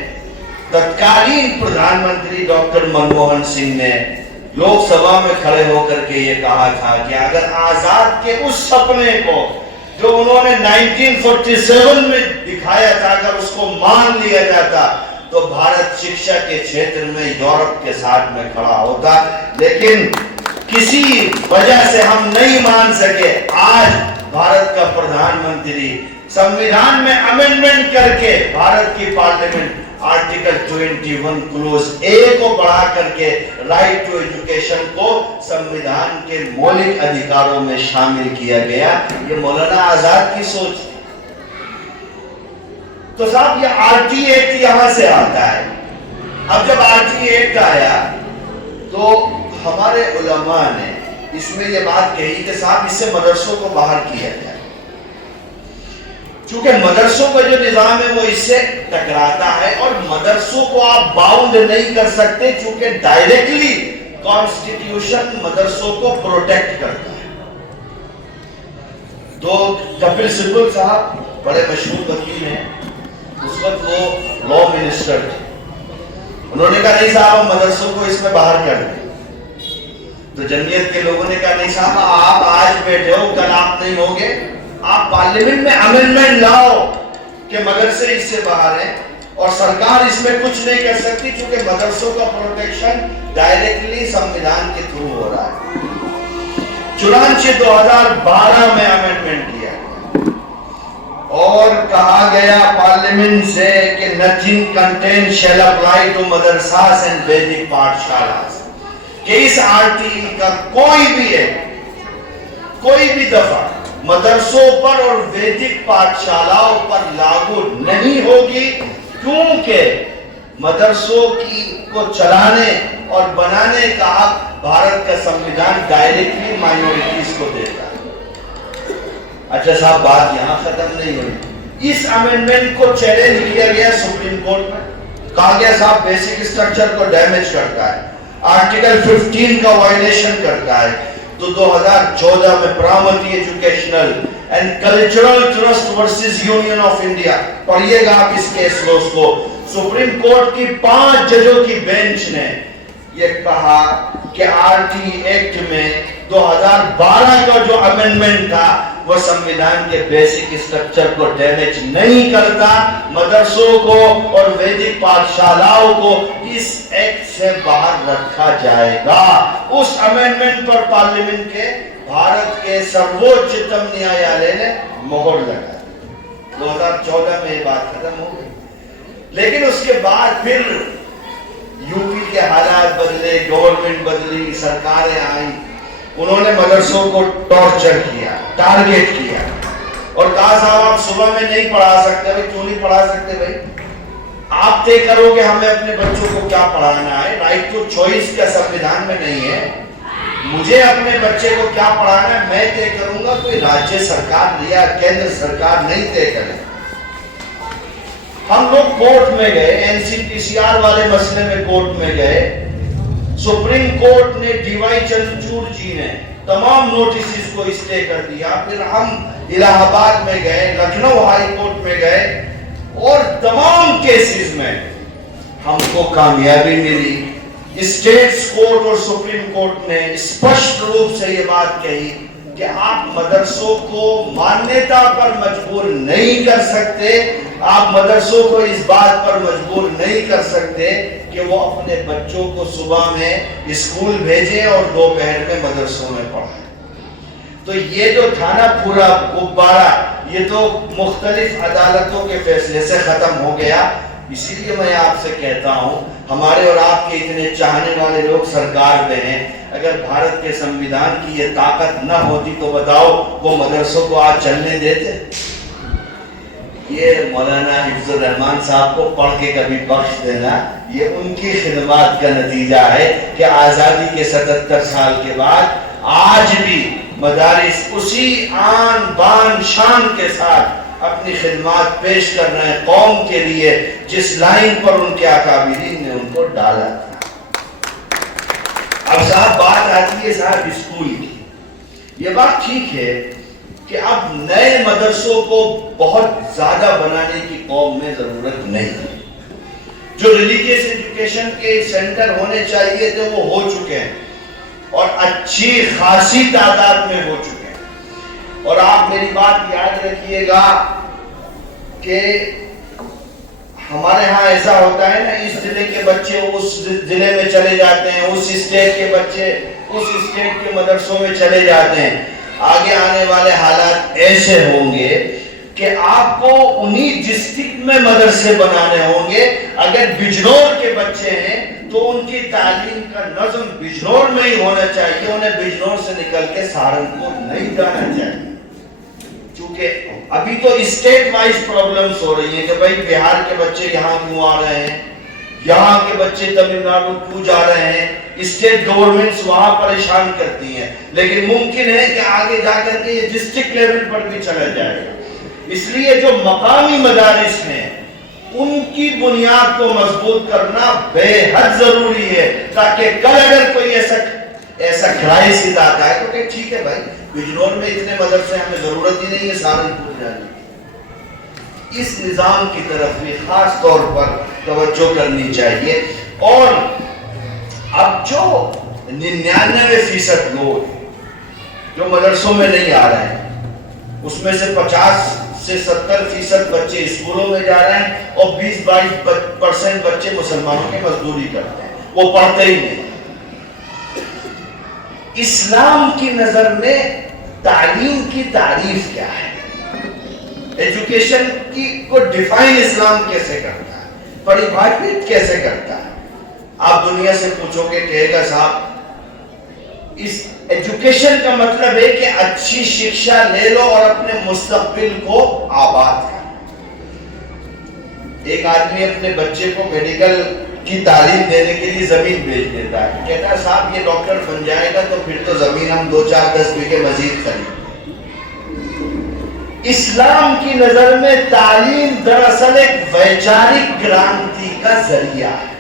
تتکالین پردھان منتری ڈاکٹر منموہن سنگھ نے لوک سبھا میں کھڑے ہو کر کے یہ کہا تھا کہ اگر آزاد کے اس سپنے کو جو انہوں نے 1947 میں دکھایا تھا اگر اس کو مان لیا جاتا تو بھارت شکشا کے چھیتر میں یورپ کے ساتھ میں کھڑا ہوتا، لیکن کسی وجہ سے ہم نہیں مان سکے۔ آج بھارت کا پردھان منتری سمویدھان میں امینڈمنٹ کر کے بھارت کی پارلیمنٹ آرٹیکل 21 کلوز اے کو بڑھا کر کے رائٹ ٹو ایجوکیشن کو سمویدھان کے مولک ادھیکاروں میں شامل کیا گیا۔ یہ مولانا آزاد کی سوچ تھی۔ تو صاحب یہ آر ٹی ایکٹ یہاں سے آتا ہے۔ اب جب آر ٹی ایکٹ آیا تو ہمارے علماء نے اس میں یہ بات کہی کہ صاحب اس سے مدرسوں کو باہر کیا جائے، چونکہ مدرسوں کا جو نظام ہے وہ اس سے ٹکراتا ہے، اور مدرسوں کو آپ باؤنڈ نہیں کر سکتے چونکہ ڈائریکٹلی کانسٹیٹیوشن مدرسوں کو پروٹیکٹ کرتا ہے۔ تو کپل سبل صاحب بڑے مشہور وکیل ہیں، اس وقت وہ لا منسٹر تھے، انہوں نے کہا نہیں صاحب ہم مدرسوں کو اس میں باہر کر دیں۔ تو جمعیت کے لوگوں نے کہا نہیں صاحب آپ آج بیٹھے ہو کل آپ نہیں ہوگے، آپ پارلیمنٹ میں امینڈمنٹ لاؤ کہ مدرسے اس سے باہر ہیں، اور سرکار اس میں کچھ نہیں کر سکتی چونکہ مدرسوں کا پروٹیکشن ڈائریکٹلی سمویدھان کے تھرو ہو رہا ہے۔ چنانچہ 2012 میں امینڈمنٹ کیا اور کہا گیا پارلیمنٹ سے کہ nothing contained shall apply to madrasas and ویدک پاٹھشالاس، کہ اس RTE کا کوئی بھی دفعہ مدرسوں پر اور ویدک پاٹھشالاؤں پر لاگو نہیں ہوگی، کیونکہ مدرسوں کو چلانے اور بنانے کا حق بھارت کا سمویدھان ڈائریکٹلی مائنورٹیز کو دیتا ہے۔ اچھا صاحب بات یہاں ختم نہیں ہوئی، اس امینڈمنٹ کو چیلنج کیا گیا سپریم کورٹ میں، کہا گیا صاحب بیسک اسٹرکچر کو ڈیمیج کرتا ہے، آرٹیکل 15 کا وائلیشن کرتا ہے۔ تو 2014 میں Pramati educational and cultural trust versus union of India, پڑھئے گا آپ اس کیس لوز کو، سپریم کورٹ کی 5 ججوں کی بینچ نے یہ کہا کہ RTE ایکٹ میں 2012 کا جو امینڈمنٹ تھا وہ سمویدھان کے بیسک اسٹرکچر کو ڈیمیج نہیں کرتا، مدرسوں کو اور ویدک پاٹھشالاؤں کو اس ایکٹ سے باہر رکھا جائے گا۔ اس امینڈمنٹ پر پارلیمنٹ کے بھارت کے سرووچتم نیایالے نے مہر لگا، 2014 میں یہ بات ختم ہو گئی۔ لیکن اس کے بعد پھر یوپی کے حالات بدلے، گورنمنٹ بدلی، سرکاریں آئیں، انہوں نے مدرسوں کو ٹارچر کیا، ٹارگیٹ کیا، اور کہا صاحب آپ صبح میں نہیں پڑھا سکتے۔ بھائی کیوں نہیں پڑھا سکتے؟ بھائی آپ طے کرو کہ ہمیں اپنے بچوں کو کیا پڑھانا ہے، رائٹ ٹو چوائس کا سمویدھان میں نہیں ہے، مجھے اپنے بچے کو کیا پڑھانا ہے میں طے کروں گا، کوئی راجیہ سرکار یا کیندر سرکار نہیں طے کرے۔ ہم لوگ کورٹ میں گئے، NCPCR والے مسئلے میں کورٹ میں گئے، سپریم کورٹ نے ڈی وائی چندرچوڑ جی نے تمام نوٹسز کو اسٹے کر دیا۔ پھر ہم الہ آباد میں گئے، لکھنؤ ہائی کورٹ میں گئے، اور تمام کیسز میں ہم کو کامیابی ملی۔ اسٹیٹس کورٹ اور سپریم کورٹ نے اسپشٹ روپ سے یہ بات کہی کہ آپ مدرسوں کو مانیتا پر مجبور نہیں کر سکتے، آپ مدرسوں کو اس بات پر مجبور نہیں کر سکتے کہ وہ اپنے بچوں کو صبح میں اسکول بھیجیں اور دوپہر میں مدرسوں میں پڑھائیں۔ تو یہ جو تھا نا پورا غبارہ، یہ تو مختلف عدالتوں کے فیصلے سے ختم ہو گیا۔ اسی لیے میں آپ سے کہتا ہوں، ہمارے اور آپ کے اتنے چاہنے والے لوگ سرکار میں ہیں، اگر بھارت کے سمویدھان کی یہ طاقت نہ ہوتی تو بتاؤ وہ مدرسوں کو آج چلنے دیتے؟ یہ مولانا حفظ الرحمان صاحب کو پڑھ کے کبھی بخش دینا، یہ ان کی خدمات کا نتیجہ ہے کہ آزادی کے 77 سال کے بعد آج بھی مدارس اسی آن بان شان کے ساتھ اپنی خدمات پیش کر رہے ہیں قوم کے لیے، جس لائن پر ان کے اکابرین نے ان کو ڈالا تھا۔ اب صاحب بات آتی ہے صاحب اسکول کی، یہ بات ٹھیک ہے کہ اب نئے مدرسوں کو بہت زیادہ بنانے کی قوم میں ضرورت نہیں ہے، جو ریلیجیس ایجوکیشن کے سینٹر ہونے چاہیے تھے وہ ہو چکے ہیں، اور اچھی خاصی تعداد میں ہو چکے ہیں۔ اور آپ میری بات یاد رکھیے گا کہ ہمارے ہاں ایسا ہوتا ہے نا، اس ضلع کے بچے اس ضلع میں چلے جاتے ہیں، اس اسٹیٹ کے بچے اس اسٹیٹ کے مدرسوں میں چلے جاتے ہیں۔ آگے آنے والے حالات ایسے ہوں گے کہ آپ کو انہی ڈسٹرکٹ میں مدرسے بنانے ہوں گے۔ اگر بجنور کے بچے ہیں تو ان کی تعلیم کا نظم بجنور میں ہی ہونا چاہیے، انہیں بجنور سے نکل کے سہارنپور نہیں جانا چاہیے، کیونکہ ابھی تو اسٹیٹ وائز پرابلمز ہو رہی ہیں کہ بھائی بہار کے بچے یہاں کیوں آ رہے ہیں، یہاں کے بچے تمل ناڈو کیوں جا رہے ہیں، اسٹیٹ گورنمنٹس وہاں پریشان کرتی ہیں، لیکن ممکن ہے کہ آگے جا کر کے یہ ڈسٹرکٹ لیول پر بھی چلا جائے گا۔ اس لیے جو مقامی مدارس ہیں ان کی بنیاد کو مضبوط کرنا بے حد ضروری ہے، تاکہ کل اگر کوئی ایسا کرائسس آتا ہے تو کہ ٹھیک ہے بھائی بجنور میں اتنے مدرسے ہمیں ضرورت ہی نہیں ہے سہارنپور جانے کی۔ اس نظام کی طرف بھی خاص طور پر توجہ کرنی چاہیے۔ اور اب جو 99% لوگ جو مدرسوں میں نہیں آ رہے ہیں، اس میں سے 50 سے 70% بچے اسکولوں میں جا رہے ہیں اور 20-22% بچے مسلمانوں کی مزدوری کرتے ہیں، وہ پڑھتے ہی نہیں۔ اسلام کی نظر میں تعلیم کی تعریف کیا ہے؟ ایجوکیشن کی کو ڈیفائن اسلام کیسے کرتا ہے، پریبھاشت کیسے کرتا ہے؟ آپ دنیا سے پوچھو کہ کہے گا صاحب اس ایجوکیشن کا مطلب ہے کہ اچھی شکشا لے لو اور اپنے مستقبل کو آباد کرو۔ ایک آدمی اپنے بچے کو میڈیکل کی تعلیم دینے کے لیے زمین بیچ دیتا ہے، کہتا ہے صاحب یہ ڈاکٹر بن جائے گا تو پھر تو زمین ہم 2-4-10 بیگھے مزید خریدیں۔ اسلام کی نظر میں تعلیم دراصل ایک ویچارک کرانتی کا ذریعہ ہے،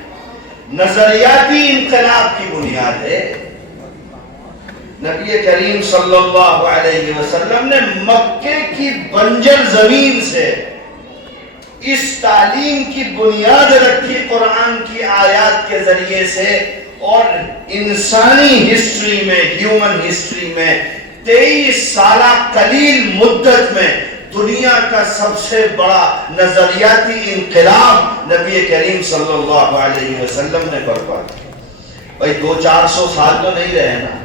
نظریاتی انقلاب کی بنیاد ہے۔ نبی کریم صلی اللہ علیہ وسلم نے مکے کی بنجر زمین سے اس تعلیم کی بنیاد رکھی قرآن کی آیات کے ذریعے سے، اور انسانی ہسٹری میں، ہیومن ہسٹری میں 23 سالہ قلیل مدت میں دنیا کا سب سے بڑا نظریاتی انقلاب نبی کریم صلی اللہ علیہ وسلم نے برپا کیا۔ بھائی 200-400 سال تو نہیں رہے نا،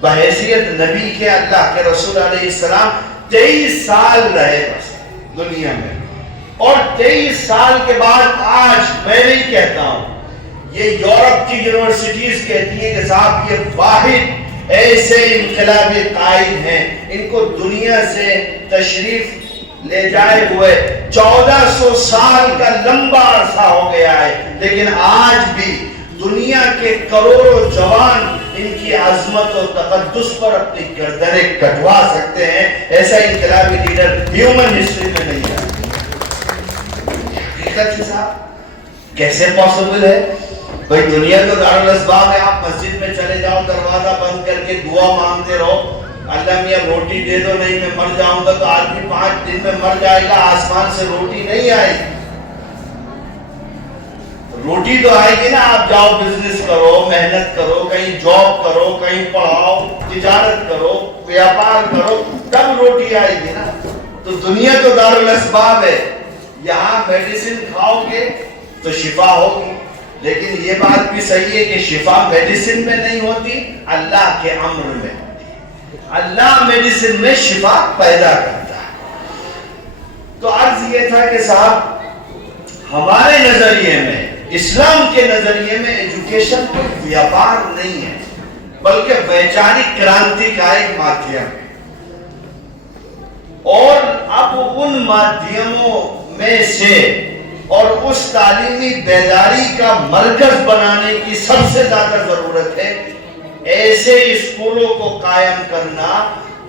بحیثیت نبی کے اللہ کے رسول علیہ السلام 23 سال رہے بس دنیا میں، اور 23 سال کے بعد آج میں نہیں کہتا ہوں، یہ یورپ کی یونیورسٹیز کہتی ہیں کہ صاحب یہ واحد ایسے انقلابی قائد ہیں، ان کو دنیا سے تشریف لے جائے ہوئے 1400 سال کا لمبا عرصہ ہو گیا ہے، لیکن آج بھی دنیا کے کروڑوں جوان ان کی عظمت و تقدس پر اپنی گردنیں کٹوا سکتے ہیں۔ ایسا انقلابی لیڈر ہیومن ہسٹری میں نہیں ہے۔ حقیقت سے صاحب کیسے پاسبل ہے؟ بھائی دنیا تو دارالاسباب ہے، آپ مسجد میں چلے جاؤ دروازہ بند کر کے دعا مانگتے رہو، اللہ میاں روٹی دے دو، نہیں میں مر جاؤں گا، تو آدمی 5 دن میں مر جائے گا، آسمان سے روٹی نہیں آئے گی۔ روٹی تو آئے گی نا، آپ جاؤ بزنس کرو، محنت کرو، کہیں جاب کرو، کہیں پڑھاؤ، تجارت کرو، ویاپار کرو، تب روٹی آئے گی نا۔ تو دنیا تو دارالاسباب ہے، یہاں میڈیسن کھاؤ گے تو شفا ہوگی، لیکن یہ بات بھی صحیح ہے کہ شفا میڈیسن میں نہیں ہوتی، اللہ کے امر میں ہوتی۔ اللہ میڈیسن میں شفا پیدا کرتا ہے۔ تو عرض یہ تھا کہ صاحب ہمارے نظریے میں، اسلام کے نظریے میں ایجوکیشن کوئی ویاپار نہیں ہے، بلکہ ویچارک کرانتی کا ایک مادھیم ہے، اور اب ان مادھیموں میں سے اور اس تعلیمی بیداری کا مرکز بنانے کی سب سے زیادہ ضرورت ہے ایسے اسکولوں کو قائم کرنا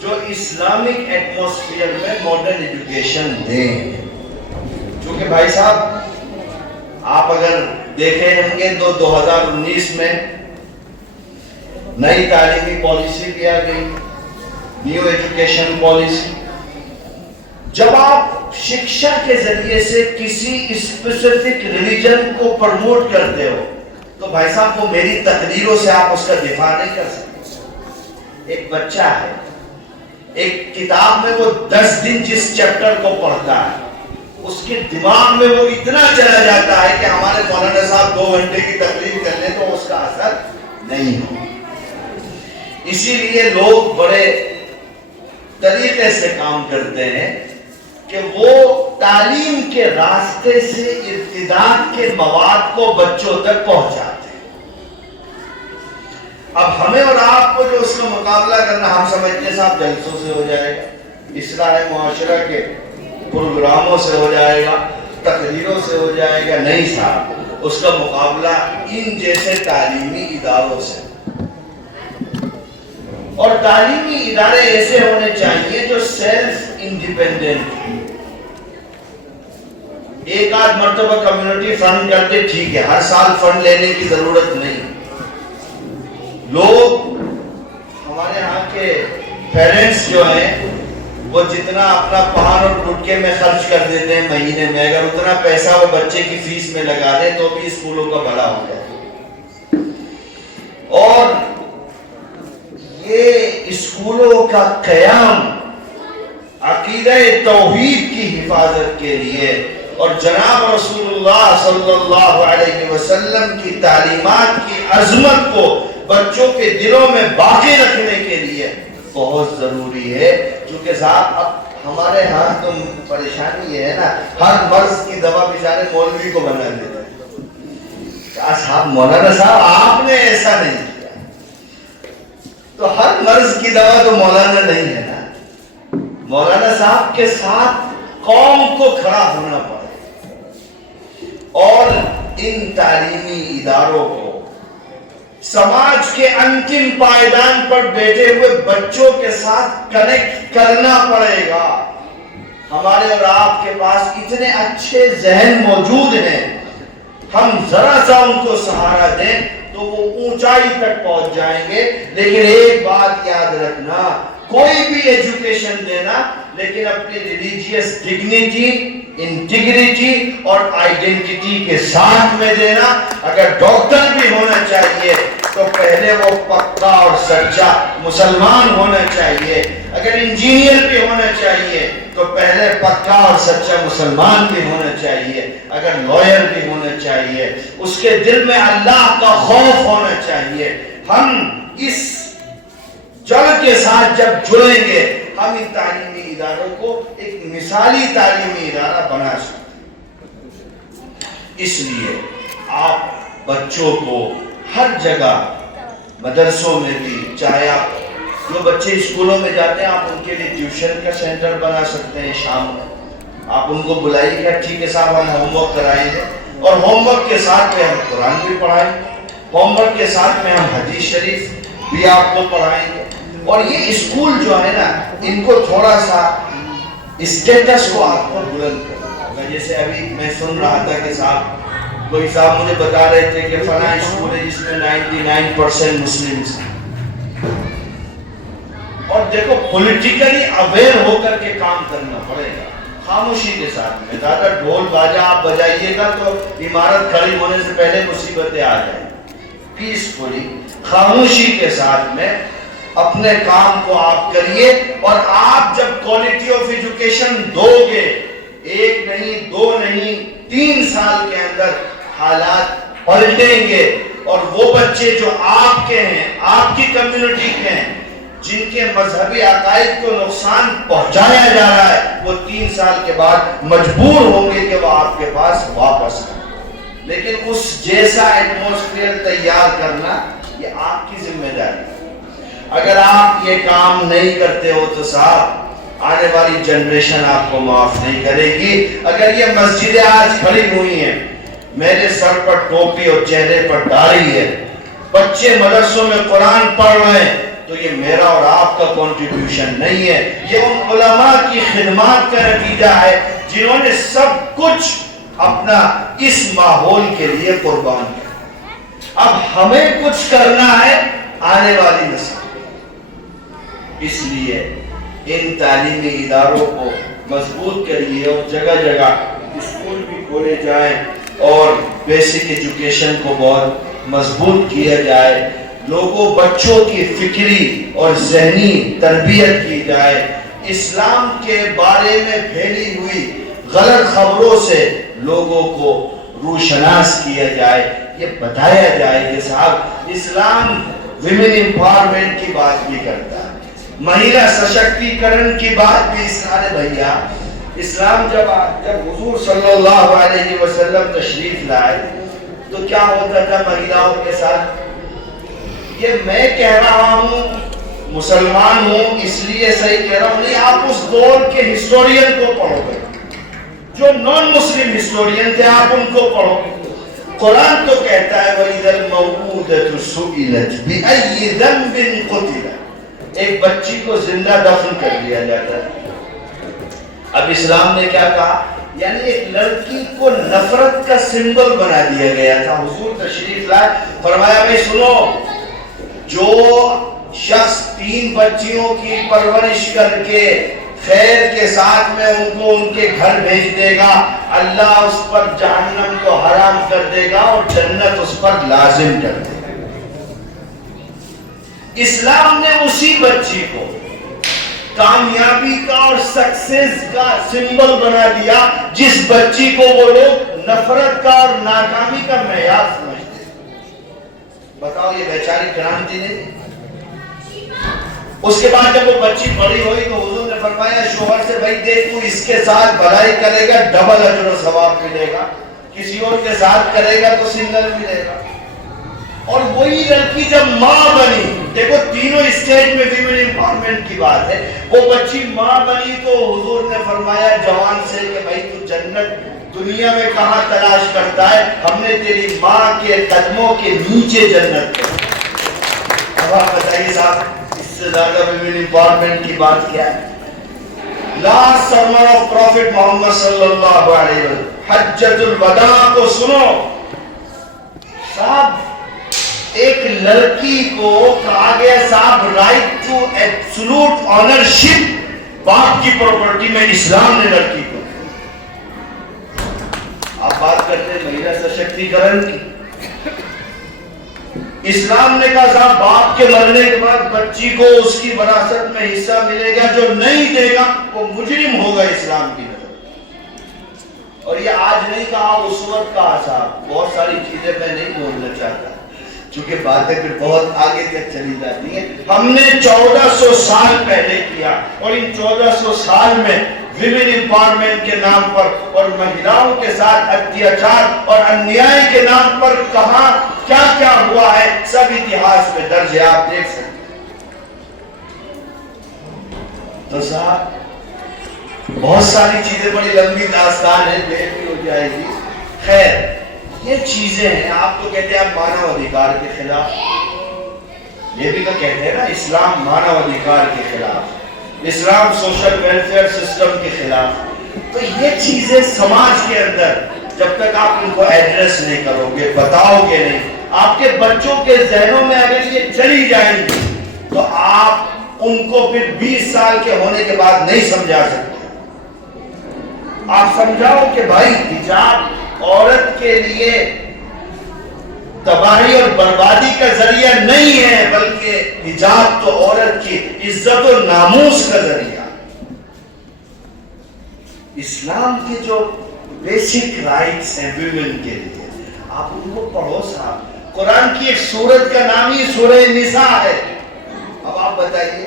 جو اسلامک ایٹماسفیئر میں ماڈرن ایجوکیشن دیں۔ چونکہ بھائی صاحب آپ اگر دیکھیں ہوں گے 2019 میں نئی تعلیمی پالیسی بھی آ گئی، نیو ایجوکیشن پالیسی۔ جب آپ شکشا کے ذریعے سے کسی اسپیسیفک ریلیجن کو پروموٹ کرتے ہو تو بھائی صاحب وہ میری تقریروں سے آپ اس کا دفاع نہیں کر سکتے۔ ایک بچہ ہے، ایک کتاب میں وہ 10 دن جس چیپٹر کو پڑھتا ہے اس کے دماغ میں وہ اتنا چلا جاتا ہے کہ ہمارے مولانا صاحب 2 گھنٹے کی تقریر کر لیں تو اس کا اثر نہیں ہو۔ اسی لیے لوگ بڑے طریقے سے کام کرتے ہیں کہ وہ تعلیم کے راستے سے ارتداد کے مواد کو بچوں تک پہنچاتے ہیں۔ اب ہمیں اور آپ کو جو اس کا مقابلہ کرنا، ہم سمجھتے ہیں صاحب جلسوں سے ہو جائے گا، اصلاح معاشرہ کے پروگراموں سے ہو جائے گا، تقریروں سے ہو جائے گا، نہیں صاحب، اس کا مقابلہ ان جیسے تعلیمی اداروں سے، اور تعلیمی ادارے ایسے ہونے چاہیے جو سیلف انڈیپینڈنٹ، ایک آدھ مرتبہ کمیونٹی فنڈ کرتے ٹھیک ہے، ہر سال فنڈ لینے کی ضرورت نہیں۔ لوگ ہمارے ہاں کے پیرنٹس جو ہیں وہ جتنا اپنا پان اور گٹکے میں خرچ کر دیتے ہیں مہینے میں، اگر اتنا پیسہ وہ بچے کی فیس میں لگا دیں تو بھی اسکولوں کا بھلا ہو جائے۔ اور یہ اسکولوں کا قیام عقیدہ توحید کی حفاظت کے لیے اور جناب رسول اللہ صلی اللہ علیہ وسلم کی تعلیمات کی عظمت کو بچوں کے دلوں میں باقی رکھنے کے لیے بہت ضروری ہے۔ کیونکہ صاحب اب ہمارے ہاں تو پریشانی یہ ہے نا، ہر مرض کی دوا بیچارے مولوی کو بنا دیتے ہیں۔ صاحب مولانا صاحب آپ نے ایسا نہیں کیا، تو ہر مرض کی دوا تو مولانا نہیں ہے نا، مولانا صاحب کے ساتھ قوم کو کھڑا ہونا پڑے اور ان تعلیمی اداروں کو سماج کے انتم پائیدان پر بیٹھے ہوئے بچوں کے ساتھ کنیکٹ کرنا پڑے گا۔ ہمارے اور آپ کے پاس اتنے اچھے ذہن موجود ہیں، ہم ذرا سا ان کو سہارا دیں تو وہ اونچائی تک پہنچ جائیں گے۔ لیکن ایک بات یاد رکھنا، کوئی بھی ایجوکیشن دینا لیکن اپنی ریلیجیس ڈگنیٹی، انٹیگریٹی اور آئیڈینٹی کے ساتھ میں دینا۔ اگر ڈاکٹر بھی ہونا چاہیے تو پہلے وہ پکا اور سچا مسلمان ہونا چاہیے، اگر انجینئر بھی ہونا چاہیے تو پہلے پکا اور سچا مسلمان بھی ہونا چاہیے، اگر لائر بھی ہونا چاہیے، اس کے دل میں اللہ کا خوف ہونا چاہیے۔ ہم اس جڑ کے ساتھ جب جڑیں گے ہم ان تعلیمی اداروں کو ایک مثالی تعلیمی ادارہ بنا سکتے۔ اس لیے آپ بچوں کو ہر جگہ، مدرسوں میں بھی، چاہے آپ جو بچے اسکولوں میں جاتے ہیں آپ ان کے لیے ٹیوشن کا سینٹر بنا سکتے ہیں۔ شام میں آپ ان کو بلائیے کہ ٹھیک ہے صاحب ہم ہوم ورک کرائیں گے، اور ہوم ورک کے ساتھ میں ہم قرآن بھی پڑھائیں گے، ہوم ورک کے ساتھ میں ہم حدیث شریف بھی آپ کو پڑھائیں گے۔ اور یہ اسکول جو ہے نا، ان کو تھوڑا سا اسٹیٹس کو آپ کو بلند کرنا۔ جیسے ابھی میں سن رہا تھا کہ صاحب کوئی صاحب مجھے بتا رہے تھے کہ فلاں اسکول ہے جس میں 99% مسلمز ہیں۔ اور دیکھو پولیٹیکلی اویئر ہو کر کے کام کرنا پڑے گا، خاموشی کے ساتھ میں۔ زیادہ ڈھول باجا آپ بجائیے گا تو عمارت کھڑی ہونے سے پہلے مصیبتیں آ جائیں۔ پیسفلی، خاموشی کے ساتھ میں اپنے کام کو آپ کریے، اور آپ جب کوالٹی آف ایجوکیشن دو گے، ایک نہیں، دو نہیں، 3 سال کے اندر حالات پلٹیں گے، اور وہ بچے جو آپ کے ہیں، آپ کی کمیونٹی کے ہیں، جن کے مذہبی عقائد کو نقصان پہنچایا جا رہا ہے، وہ 3 سال کے بعد مجبور ہوں گے کہ وہ آپ کے پاس واپس آئیں۔ لیکن اس جیسا ایٹماسفیئر تیار کرنا یہ آپ کی ذمہ داری ہے۔ اگر آپ یہ کام نہیں کرتے ہو تو صاحب آنے والی جنریشن آپ کو معاف نہیں کرے گی۔ اگر یہ مسجدیں آج کھڑی ہوئی ہیں، میرے سر پر ٹوپی اور چہرے پر داڑھی ہے، بچے مدرسوں میں قرآن پڑھ رہے ہیں، تو یہ میرا اور آپ کا کنٹریبیوشن نہیں ہے، یہ ان علماء کی خدمات کا نتیجہ ہے جنہوں نے سب کچھ اپنا اس ماحول کے لیے قربان کیا۔ اب ہمیں کچھ کرنا ہے آنے والی نسل۔ اس لیے ان تعلیمی اداروں کو مضبوط کریے، اور جگہ جگہ اسکول بھی کھولے جائیں اور بیسک ایجوکیشن کو بہت مضبوط کیا جائے، لوگوں بچوں کی فکری اور ذہنی تربیت کی جائے، اسلام کے بارے میں پھیلی ہوئی غلط خبروں سے لوگوں کو روشناس کیا جائے، یہ بتایا جائے کہ صاحب اسلام ویمن امپاورمنٹ کی بات بھی کرتا ہے، مہیلا سشکتی کرن کی بات بھی اسلام بھیا۔ اسلام جب حضور صلی اللہ علیہ وسلم تشریف لائے تو کیا ہوتا تھا مہیلاؤں کے ساتھ؟ یہ میں کہہ رہا ہوں، مسلمان ہوں اس لیے صحیح کہہ رہا ہوں، نہیں، آپ اس دور کے ہسٹورین کو پڑھو گے، جو نان مسلم ہسٹورین تھے آپ ان کو پڑھو گے۔ قرآن تو کہتا ہے وَإِذَا الْمَوْءُودَةُ سُئِلَتْ بِأَيِّ ذَنبٍ قُتِلَتْ، ایک بچی کو زندہ دفن کر دیا جاتا ہے۔ اب اسلام نے کیا کہا؟ یعنی ایک لڑکی کو نفرت کا سمبل بنا دیا گیا تھا. حضور تشریف لائے, فرمایا بھائی سنو, جو شخص 3 بچیوں کی پرورش کر کے خیر کے ساتھ میں ان کو ان کے گھر بھیج دے گا, اللہ اس پر جہنم کو حرام کر دے گا اور جنت اس پر لازم کر دے گا. اسلام نے اسی بچی کو کامیابی کا اور سکسیس کا سمبل بنا دیا جس بچی کو وہ لوگ نفرت کا اور ناکامی کا معیار سمجھتے. بتاؤ یہ بیچاری کرانتی نہیں. اس کے بعد جب وہ بچی بڑی ہوئی تو حضور نے فرمایا شوہر سے, بھائی دیکھ تو اس کے ساتھ بھلائی کرے گا ڈبل اجر و ثواب ملے گا, کسی اور کے ساتھ کرے گا تو سنگل ملے گا. اور وہی لڑکی جب ماں بنی, دیکھو تینوں اسٹیج میں ویمن امپاورمنٹ کی بات ہے, وہ بچی ماں بنی تو حضور نے فرمایا جوان سے کہ بھائی تو جنت دنیا میں کہاں تلاش کرتا ہے, ہم نے تیری ماں کے قدموں کے نیچے جنت ہے. اب آپ بتائیے صاحب اس سے زیادہ ویمن امپاورمنٹ کی بات کیا ہے. لاسٹ سرمن آف پروفٹ محمد صلی اللہ علیہ وسلم, حجۃ الوداع کو سنو صاحب. ایک لڑکی کو کہا گیا صاحب رائٹ ٹو ایبسولوٹ آنرشپ باپ کی پراپرٹی میں اسلام نے لڑکی کو. آپ بات کرتے ہیں مہیلا سشکتیکرن کی, اسلام نے کہا صاحب باپ کے مرنے کے بعد بچی کو اس کی وراثت میں حصہ ملے گا, جو نہیں دے گا وہ مجرم ہوگا اسلام کی نظر. اور یہ آج نہیں کہا, اس وقت کہا صاحب. بہت ساری چیزیں میں نہیں بولنا چاہتا چونکہ باتیں پھر بہت آگے تک چلی جاتی ہیں. ہم نے 1400 سال پہلے کیا, اور ان 1400 سال میں ویمن امپاورمنٹ کے نام پر اور مہیلاؤں کے ساتھ اتیاچار اور انیائی کے نام پر کہاں کیا کیا ہوا ہے سب اتہاس میں درج ہے, آپ دیکھ سکتے ہیں. تو صاحب بہت ساری چیزیں, بڑی لمبی داستان ہے, دیر بھی ہو جائے گی. خیر یہ چیزیں ہیں. آپ تو کہتے ہیں آپ مانو ادھیکار کے خلاف, یہ بھی تو کہتے ہیں نا اسلام مانو ادھیکار کے خلاف, اسلام سوشل ویلفیئر سسٹم کے خلاف. تو یہ چیزیں سماج کے اندر جب تک آپ ان کو ایڈریس نہیں کرو گے, بتاؤ گے نہیں, آپ کے بچوں کے ذہنوں میں اگر یہ چلی جائیں گی تو آپ ان کو پھر 20 سال کے ہونے کے بعد نہیں سمجھا سکتے. آپ سمجھاؤ کہ بھائی حجاب عورت کے لیے تباہی اور بربادی کا ذریعہ نہیں ہے, بلکہ حجاب تو عورت کی عزت و ناموس کا ذریعہ. اسلام کے جو بیسک رائٹس ہیں ویمن کے لیے, آپ ان کو پڑھو صاحب. قرآن کی ایک سورت کا نام ہی سورہ نساء ہے. اب آپ بتائیے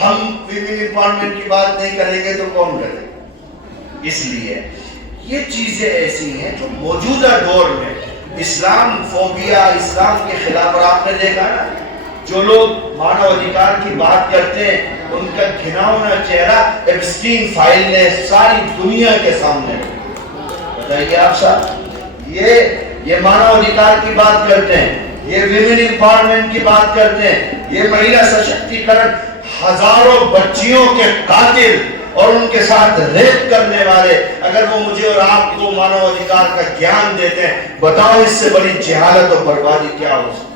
ہم ویمن امپاورمنٹ کی بات نہیں کریں گے تو کون کرے. اس لیے یہ چیزیں ایسی ہیں جو موجودہ دور میں اسلام فوبیا, اسلام کے خلاف. اور آپ نے دیکھا نا جو لوگ مانو ادھیکار کی بات کرتے ہیں ان کا گھناؤنا چہرہ ایپسٹین فائل نے ساری دنیا کے سامنے. بتائیے آپ صاحب, یہ مانو ادھیکار کی بات کرتے ہیں, یہ ویمن امپاورمنٹ کی بات کرتے ہیں, یہ مہیلا سشکتیکرن, ہزاروں بچیوں کے قاتل اور ان کے ساتھ ریپ کرنے والے اگر وہ مجھے اور آپ کو مانو ادھیکار کا گیان دیتے ہیں, بتاؤ اس سے بڑی جہالت اور بربادی کیا ہو سکتی.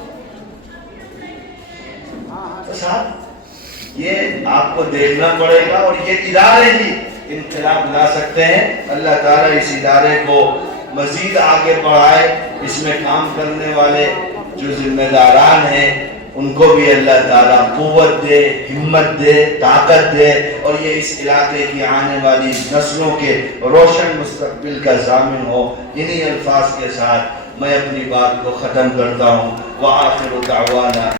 تو صاحب یہ آپ کو دیکھنا پڑے گا, اور یہ ادارے ہی انقلاب لا سکتے ہیں. اللہ تعالیٰ اس ادارے کو مزید آگے بڑھائے, اس میں کام کرنے والے جو ذمہ داران ہیں ان کو بھی اللہ تعالیٰ قوت دے, ہمت دے, طاقت دے, اور یہ اس علاقے کی آنے والی نسلوں کے روشن مستقبل کا ضامن ہو. انہی الفاظ کے ساتھ میں اپنی بات کو ختم کرتا ہوں. وآخر دعوانا